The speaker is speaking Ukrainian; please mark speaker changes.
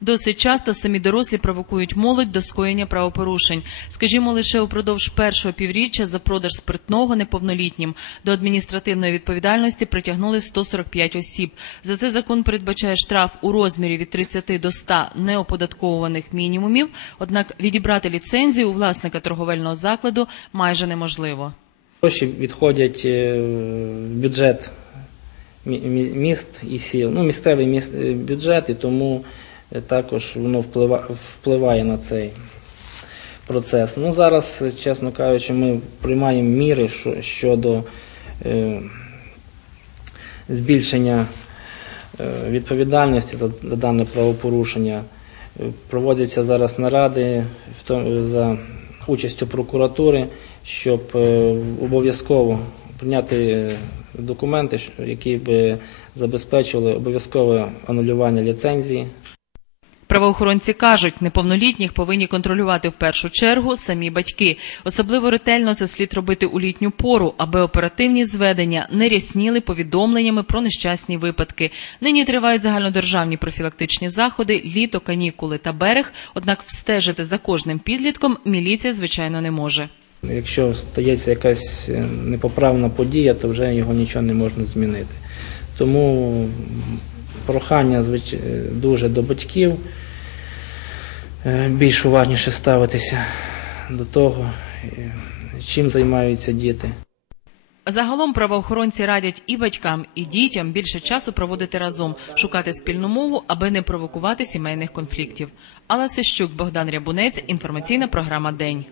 Speaker 1: Досить часто самі дорослі провокують молодь до скоєння правопорушень. Скажімо, лише упродовж першого півріччя за продаж спиртного неповнолітнім до адміністративної відповідальності притягнули 145 осіб. За це закон передбачає штраф у розмірі від 30 до 100 неоподатковуваних мінімумів. Однак відібрати ліцензію у власника торговельного закладу майже неможливо.
Speaker 2: Гроші відходять е, в бюджет мі- мі- міст і сіл, ну, місцевий міс- е, бюджет, і тому також воно впливає на цей процес. Ну, зараз, е, чесно кажучи, ми приймаємо міри щодо е, збільшення е, відповідальності за, дане правопорушення. Е, Проводяться зараз наради за участю прокуратури, щоб е, обов'язково прийняти е, документи, які б забезпечили обов'язкове анулювання ліцензії.
Speaker 1: Правоохоронці кажуть, неповнолітніх повинні контролювати в першу чергу самі батьки. Особливо ретельно це слід робити у літню пору, аби оперативні зведення не рясніли повідомленнями про нещасні випадки. Нині тривають загальнодержавні профілактичні заходи, літо, канікули та берег. Однак встежити за кожним підлітком міліція, звичайно, не може.
Speaker 2: Якщо стається якась е, непоправна подія, то вже його нічого не можна змінити. Тому прохання звич- е, дуже до батьків е, більш уважніше ставитися до того, е, чим займаються діти.
Speaker 1: Загалом правоохоронці радять і батькам, і дітям більше часу проводити разом, шукати спільну мову, аби не провокувати сімейних конфліктів. Алла Сищук, Богдан Рябунець, інформаційна програма День.